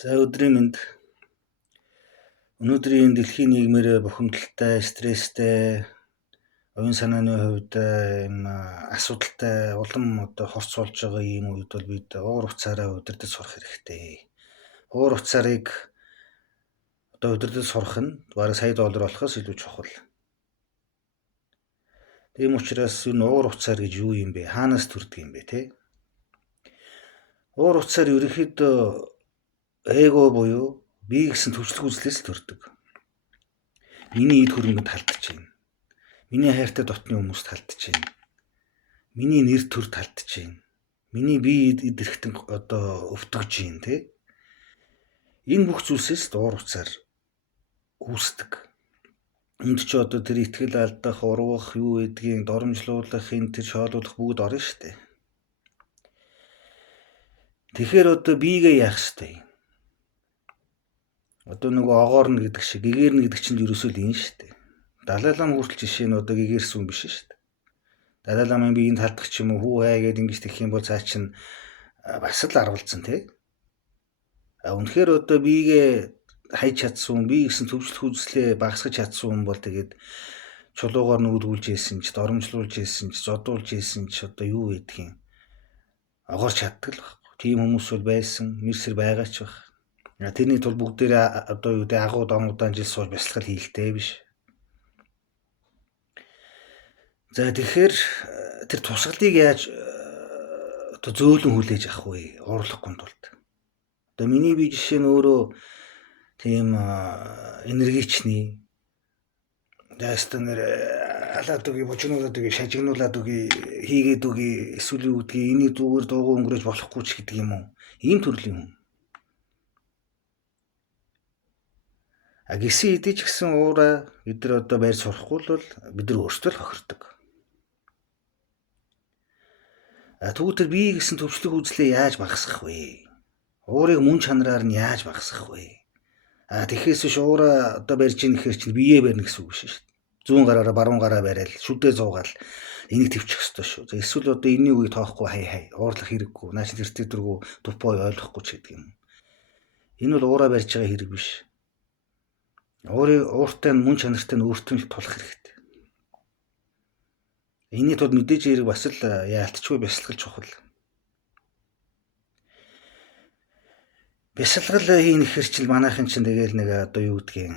За өдрийн мэнд. Өнөөдрийн дэлхийн нийгмээр бухимдалтай, стресстэй, оюун санааны хувьд асуудалтай улам хорц болж байгаа ийм үед бол бид уур уцаараа удирдах сурах хэрэгтэй. Уур уцаарыг удирдах сурах нь бараг $1,000 болохоос илүү чухал. Тийм учраас энэ уур уцаар гэж юу юм бэ? Хаанаас төрдөг юм бэ, те? Уур уцаар ерөнхийдөө эго буюу би гэсэн төвчлэг үзлээс төрдөг. Миний эд хөрөнгөнд талдаж байна. Миний хайртай дотны хүмүүст талдаж байна. Миний нэр төр талдаж байна. Миний бие эд эрхтэн өвтгөж байна, тэ? Энэ бүх зүйлсээс уур уцаар үүсдэг. Энд ч тэр итгэл алдах, урвах, юу гэдгийг доромжлуулах, энэ тэр шоолуулах бүгд орно шүү дээ. Тэгэхээр биегээ яах ёстой? Нөгөө огоорно гэдэг шиг гэгэрнэ гэдэг чинь ерөөсөө л энэ шүү дээ. Далай лам хүртэл жишээ нь гэгэрсэн биш шүү дээ. Далай ламын биеийн талдах ч юм уу хүү хай гэдэг ингэж тэгэх юм бол цаа чинь бас л аргалцсан тий. Үнэхээр биегээ хайж чадсан, бие гэсэн төвчлөх үзлээ багасгаж чадсан хүн бол тэгээд чулуугаар нүгдүүлж ийсэн ч, доромжлуулж ийсэн ч, зодуулж ийсэн ч юу гэдгийг огоорч чаддаг л байхгүй. Тийм хүмүүс бол байсан, мэрсэр байгаа ч байх. Тэрний тул бүгдээрээ агуу домудаан жил сууж бясалгал хийлтэй биш. За тэгэхээр тэр тусгалыг яаж зөөлөн хүлээж авах вэ? Уурлахгүй тулд. Миний бие жишээ нь өөрөө тийм энергичний яастанэр алаад үгүй бочнуулаад үгүй шажигнуулаад үгүй хийгээд үгүй эсвэл юу гэдгийг энийг зүгээр дуугүй өнгөрөөж болохгүй ч гэдэг юм уу? Ийм төрлийн хүн. Гисэн идэж гисэн уураа бид нар барьж сурахгүй бол бид нар өөрсдөө л хохирдог. Тэгвэл тэр бие гэсэн төвчлэг үзлээ яаж багасгах вэ? Уурыг мөн чанараар нь яаж багасгах вэ? Тэгэхээс биш уураа барьж ийн гэхээр чинь биеэ барьна гэсэн үг шүү дээ. 100 гараараа баруун гараа барайл шүдээ зуугаал энийг төвчих ёстой шүү. Эсвэл энэний үгийг тоохгүй хай уурлах хэрэггүй. Наач тэртээ дургу тупой ойлгохгүй ч гэдэг юм. Энэ бол уураа барьж байгаа хэрэг биш. Ууртай нь мөн чанартай нь өөртөө л тулах хэрэгтэй. Энийний тулд мэдээж хэрэг бас л яалтчгүй бясалгал чухал. Бясалгал хийн гэхэр чил манайхан чинь тэгэл юу гэдгийг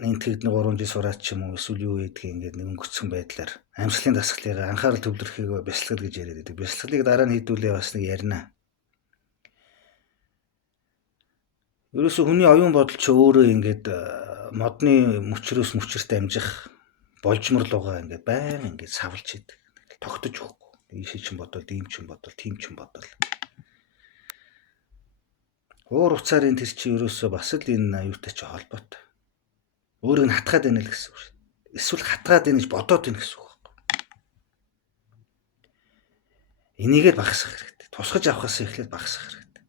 нэгтгэд 3 жил сураад ч юм уу эсвэл юу гэдгийг ингээд өнгөцсөн байдлаар амьсгалын дасгалыг анхаарал төвлөрөхийг бясалгал гэж яриад байдаг. Бясалгалыг дараа нь хийдүүлээ бас ярина. Ерөөсө хүний оюун бодол ч өөрөө ингээд модны мөчрөөс мөчөрт амжих болжморлуугаа ингээд байнга ингээд савлж идэг. Тогтож өгөхгүй. Ийшээ чинь бодвол, ийм чинь бодвол, тийм чинь бодвол. Уур уцаарын тэр чинь ерөөсө бас л энэ аюутай ч холбоотой. Өөрийг нь хатгаад байна л гэсэн үг шүү. Эсвэл хатгаад байна гэж бодоод байна гэсэн үг байхгүй. Энийгээ багасгах хэрэгтэй. Тусгаж авахаас эхлээд багасгах хэрэгтэй.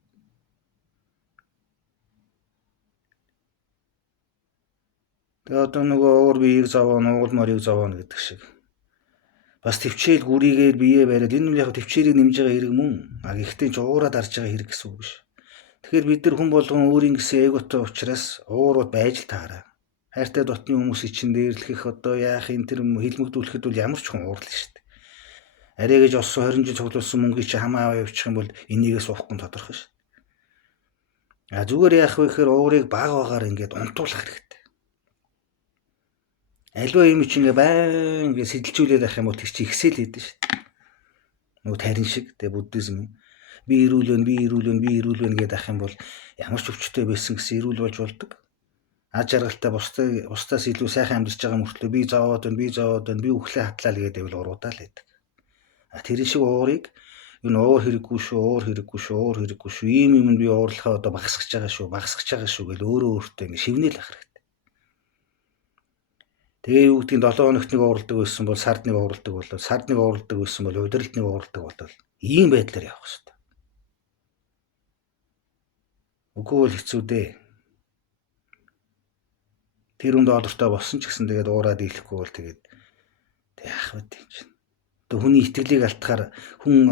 Тэгээ уур биеийг зовоно, уугал морийг зовоно гэдэг шиг. Бас төвчээл гүрийгээр бие бариад энэ нь яг төвчээрийг нэмж байгаа хэрэг мөн. Гэхдээ ч уураа дарж байгаа хэрэг гэсэн үг биш. Тэгэхээр бид нар хүн болгон өөрийн гэсэн эготой учраас уурууд байж л таараа. Хайртай дотны хүмүүсийг чинь дээрлэх яах энэ тэр хилмигдүүлэхэд бол ямар ч хүн уурлаа шүү дээ. Арай гэж олсон 20 жил цуглуулсан мөнгийг чи хамаа аваа явуучих юм бол энийгээс уухгүй тодорхой шүү. Зүгээр яах вэ гэхээр уурыг баг багаар ингээд унтуулах хэрэгтэй. Аливаа юм чи ингээ байн ингээ сэтэлжүүлээд авах юм бол тэр чи ихсэл хийдэж шүү дээ. Нөгөө тарин шиг тэ буддизм би ирүүлвэн гэдэг ах юм бол ямар ч өвчтөй байсан гэсэн ирүүл болж болдог. Аж аргалтай бусдаас илүү сайхан амьдарч байгаа мөртлөө би зовоод байна, би үхлээ хатлаа л гэдэг байвал уруудаал байдаг. Тэр шиг уурыг энэ уур хэрэггүй шүү. Ийм юм би уурлахаа багасгаж байгаа шүү гэж өөрөө өөртөө ингэ шивнээл ах хэрэгтэй. Тэгээ юу гэдгийг 7 хоногт нэг уурладаг байсан бол сард нэг уурладаг болол, сард нэг уурладаг байсан бол удиралд нэг уурладаг болол ийм байдлаар явах хэрэгтэй. Үгүй бол хэцүү дээ. Тэр хүн доллартай болсон ч гэсэн тэгээд уураад ийлэхгүй бол тэгээд яах вэ тийм. Хүний итгэлийг алтахаар хүн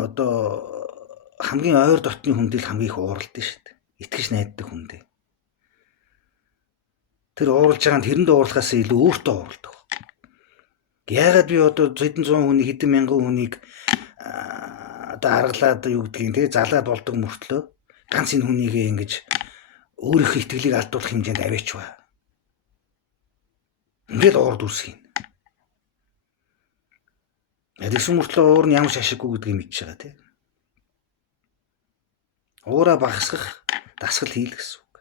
хамгийн ойр дотны хүндэл хамгийн их ууралдсан шүү дээ. итгэж найддаг хүндээ. Тэр уурлж байгаа нь тэрэнд уурлахаас илүү өөртөө уурлдаг. Яагаад би одоо хэдэн зуун хүний хэдэн мянган хүнийг одоо аргалаад юу гэдгийг тэгээ залаад болдог мөртлөө ганц энэ хүнийгээ ингэж өөрийнхөө итгэлийг алдуулах хэмжээнд авчиваа. Ингээд уурд үсгий. Тэгсэн мөртлөө уур нь ямар ч ашиггүй гэдгийг мэдж байгаа тийм. Уураа багасгах дасгал хийл гэсэн үг.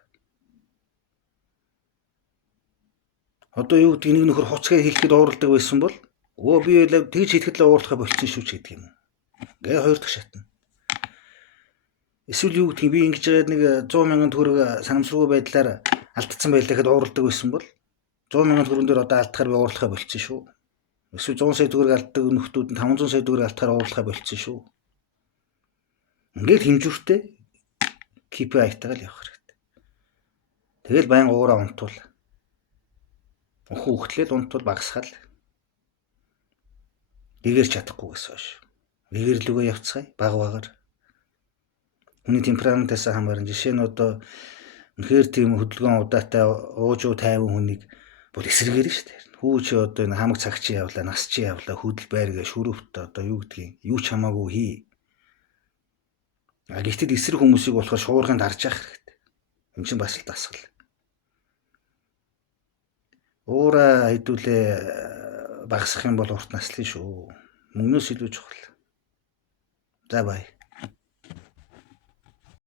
Одоо юу гэдгийг нэг нөхөр хуцгаа хэлэхэд уурладаг байсан бол би тэгж хэлэхэд л уурлахаа болчихсон шүү ч гэдэг юм. Гээ хоёр дахь шатна. Эсвэл юу гэдгийг би ингэж яагаад нэг 100 мянган төгрөг санамсаргүй байдлаар алдсан байлаа гэхэд уурладаг байсан бол 100 мянган төгрөгөн дээр одоо алдахаар би уурлахаа болчихсон шүү. Эсвэл 100 сая төгрөг алддаг нөхдүүд нь 500 сая төгрөг алдахаар уурлахаа болчихсон шүү. Ингээд хэмжүүртэй KPI-тайгаа л явах хэрэгтэй. Тэгэл байн уураа унтуул. Ухаан ухтлeel унтуул багасгаал. Гэгэрч чадахгүйгээс хойш. Гэгэрлүгөө явцгаая баг багаар. Хүний темпераментаас хамаарна. Жишээ нь одоо үнэхээр тийм хөдөлгөөн удаатай уужуу тайван хүнийг бол эсэргээр нь шүү дээ. Хүү чи одоо энэ хамаг цаг чи явлаа, нас чи явлаа, хөдөл байргээ шүрөвт одоо юу гэдгийг юу ч хамаагүй хий. Гэхдээ эсрэг хүмүүсийг болохоор шуурганд харж явах хэрэгтэй. Энэ чинь бас л дасгал. Уураа хэдүүлээ багасгах юм бол урт наслын шүү. Мөнгнөөс илүү чухал. За бай.